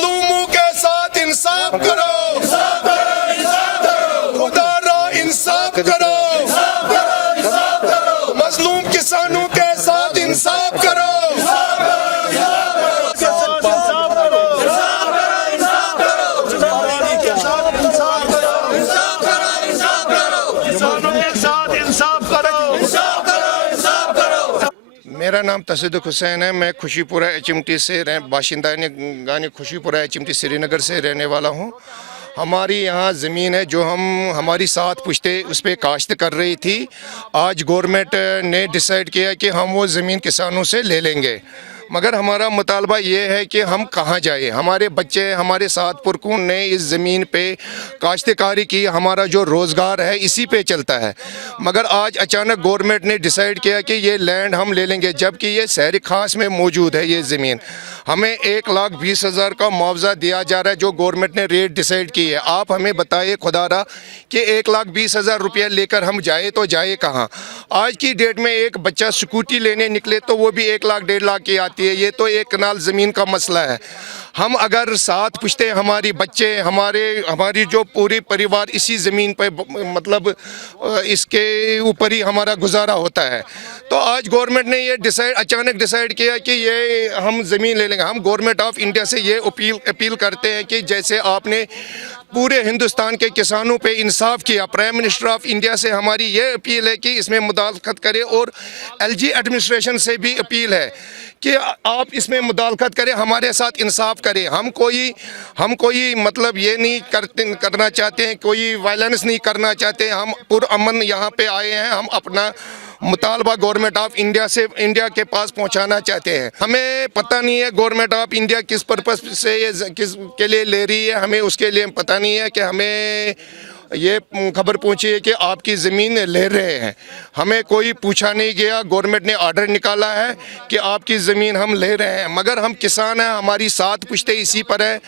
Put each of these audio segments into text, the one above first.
मजलूमों के साथ इंसाफ करो, खुदा रा इंसाफ करो, मजलूम किसानों के साथ इंसाफ करो। मेरा नाम तसदुक हुसैन है। मैं खुशीपुरा HMT से बाशिंदा गानी खुशीपुरा HMT श्रीनगर से रहने वाला हूँ। हमारी यहाँ ज़मीन है जो हमारी 7 पुश्तें उस पर काश्त कर रही थी। आज गवर्नमेंट ने डिसाइड किया कि हम वो ज़मीन किसानों से ले लेंगे, मगर हमारा मुतालबा ये है कि हम कहाँ जाए। हमारे बच्चे, हमारे साथ पुरखून ने इस ज़मीन पे काश्तकारी की, हमारा जो रोज़गार है इसी पे चलता है। मगर आज अचानक गवर्नमेंट ने डिसाइड किया कि ये लैंड हम ले लेंगे, जबकि ये शहर खास में मौजूद है। ये ज़मीन हमें 1,20,000 का मुआवजा दिया जा रहा है जो गवर्नमेंट ने रेट डिसाइड की है। आप हमें बताइए खुदारा कि 1,20,000 रुपया लेकर हम जाए तो जाए कहाँ। आज की डेट में एक बच्चा स्कूटी लेने निकले तो वो भी 1 लाख 1.5 लाख की आती है। ये तो एक कनाल ज़मीन का मसला है। हम अगर 7 पुश्ते, हमारी बच्चे, हमारी जो पूरी परिवार इसी ज़मीन पे मतलब इसके ऊपर ही हमारा गुजारा होता है। तो आज गवर्नमेंट ने ये अचानक डिसाइड किया कि ये हम ज़मीन ले लेंगे। हम गवर्नमेंट ऑफ इंडिया से ये अपील करते हैं कि जैसे आपने पूरे हिंदुस्तान के किसानों पे इंसाफ किया, प्राइम मिनिस्टर ऑफ इंडिया से हमारी ये अपील है कि इसमें मुदाखलत करें, और LG एडमिनिस्ट्रेशन से भी अपील है कि आप इसमें मुदाखलत करें, हमारे साथ इंसाफ करें। हम कोई मतलब ये नहीं करना चाहते हैं, कोई वायलेंस नहीं करना चाहते हैं। हम पुरअमन यहाँ पे आए हैं। हम अपना मुतालबा गवर्नमेंट ऑफ इंडिया के पास पहुँचाना चाहते हैं। हमें पता नहीं है गवर्नमेंट ऑफ इंडिया किस पर्पस से किस के लिए ले रही है, हमें उसके लिए पता नहीं है कि हमें ये खबर पहुंची है कि आपकी ज़मीन ले रहे हैं। हमें कोई पूछा नहीं गया। गवर्नमेंट ने ऑर्डर निकाला है कि आपकी ज़मीन हम ले रहे हैं, मगर हम किसान हैं, हमारी 7 पुश्तें इसी पर है।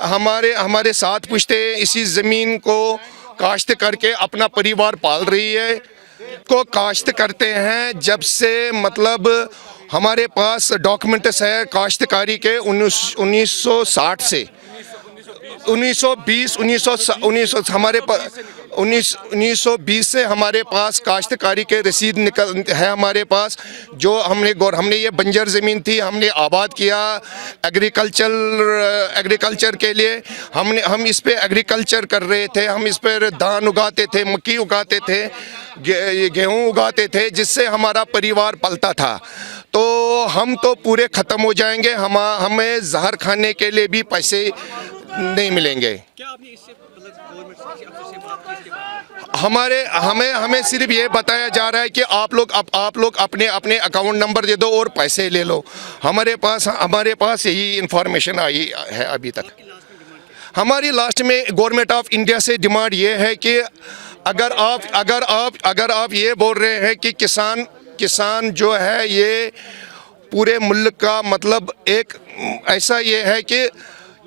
हमारे 7 पुश्तें इसी ज़मीन को काश्त करके अपना परिवार पाल रही है। को काश्त करते हैं जब से मतलब हमारे पास डॉक्यूमेंट्स है काश्तकारी के 1960 से 1920 से हमारे पास काश्तकारी के रसीद है हमारे पास। जो हमने ये बंजर ज़मीन थी, हमने आबाद किया एग्रीकल्चर के लिए। हम इस पे एग्रीकल्चर कर रहे थे। हम इस पर धान उगाते थे, मक्की उगाते थे, गेहूँ उगाते थे, जिससे हमारा परिवार पलता था। तो हम तो पूरे ख़त्म हो जाएंगे। हमें जहर खाने के लिए भी पैसे नहीं मिलेंगे। क्या आपने इससे गवर्नमेंट से बात की इसके बारे में? हमें सिर्फ ये बताया जा रहा है कि आप लोग अपने अकाउंट नंबर दे दो और पैसे ले लो। हमारे पास यही इंफॉर्मेशन आई है अभी तक। हमारी लास्ट में गवर्नमेंट ऑफ इंडिया से डिमांड ये है कि अगर आप ये बोल रहे हैं कि किसान जो है ये पूरे मुल्क का मतलब एक ऐसा ये है कि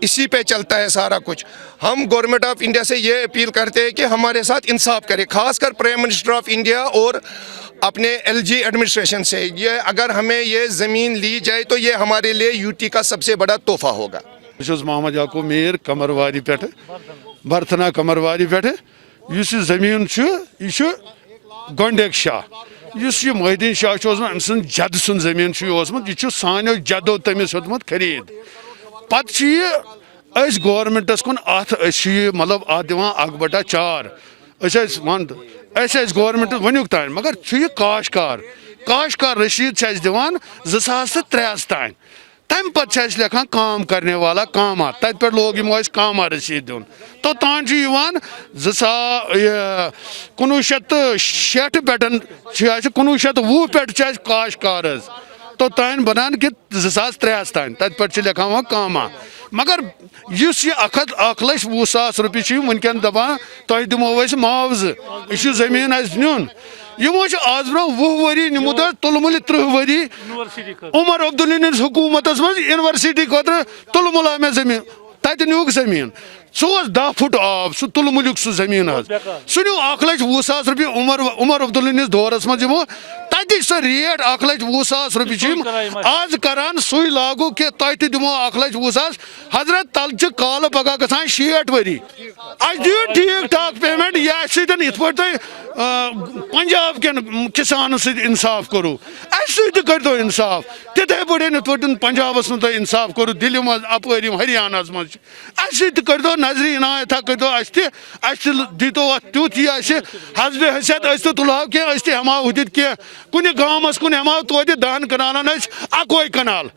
इसी पे चलता है सारा कुछ। हम गवर्नमेंट ऑफ इंडिया से ये अपील करते हैं कि हमारे साथ इंसाफ करें, खासकर प्राइम मिनिस्टर ऑफ इंडिया और अपने LG एडमिनिस्ट्रेशन से। ये अगर हमें ये ज़मीन ली जाए तो ये हमारे लिए UT का सबसे बड़ा तोहफा होगा। मोहम्मद याकूब मीर कमरवारी पे बर्थना कमरवारी पे ज़मीन यह गोंडेक शाह मोहिद्दीन शाह अम जद सुन ज़मीन यह सानो जदो तमिस होतमुत खरीद। पत गवर्नमेंटस कुन मतलब अत दिवान 1/4 गवर्नमेंट वनुक तान, मगर यह काशकार रशीद दिवान 2003 तान। तम पे लिखान काम करने वाला कामा, तत पे लोग कामा रसीद दिन। तो तान 1960 पे 1920 पे काशकार। तो तान बनान कि 2003 तान, तत पे लिखा वह कामा। मगर इस 1,20,000 रुपये वनकन दपान तुम दिमो मुआवज, यह जमीन नुन। यमो आज ब्रो 20 वरी निमुत तुलमुल 30 वरी उमर अब्दुल्ला हुकूमत मज यूनिवर्सिटी खुद तुलमुल मे जमीन, तत नुक जमीन। سہ 10 فٹ آب سہ تل ملک سہ زمین سہ نیو 1,20,000 رۄپیہِ عمر عبداللہ دورس مز یمو تتہ سہ ریٹ 1,20,000 رۄپیہِ آز کران سُے لاگو کہ تۄہہِ تہِ دِمو 1,20,000 حضرت تل چھ کالہٕ پگہہ گژھان 60 ؤری اَسہِ دِیو ٹھیٖک ٹھاک پیمنٹ یا اَسہِ سۭتۍ یِتھ پٲٹھۍ تۄہہِ پنجاب کٮ۪ن کسانن سۭتۍ انصاف کوٚروٕ اَسہِ سۭتۍ تہِ کٔرۍتو انصاف تِتھے پٲٹھۍ یِتھ پٲٹھۍ پنجابس منٛز تۄہہِ انصاف کوٚروٕ دِلہِ منٛز اپٲرۍ یِم ہریانہس منٛز چھِ اَسہِ سۭتۍ تہِ کٔرۍتو نظرِ عنایتھا کٔرۍتو اَسہِ تہِ دیٖتو اَتھ تیُتھ یہِ اَسہِ حسبِ حیثیت أسۍ تہِ تُلہو کینٛہہ أسۍ تہِ ہٮ۪مہو ہُتِتھ کینٛہہ کُنہِ گامس کُن ہٮ۪مہو توتہِ 10 کنالن أسۍ 1 کنال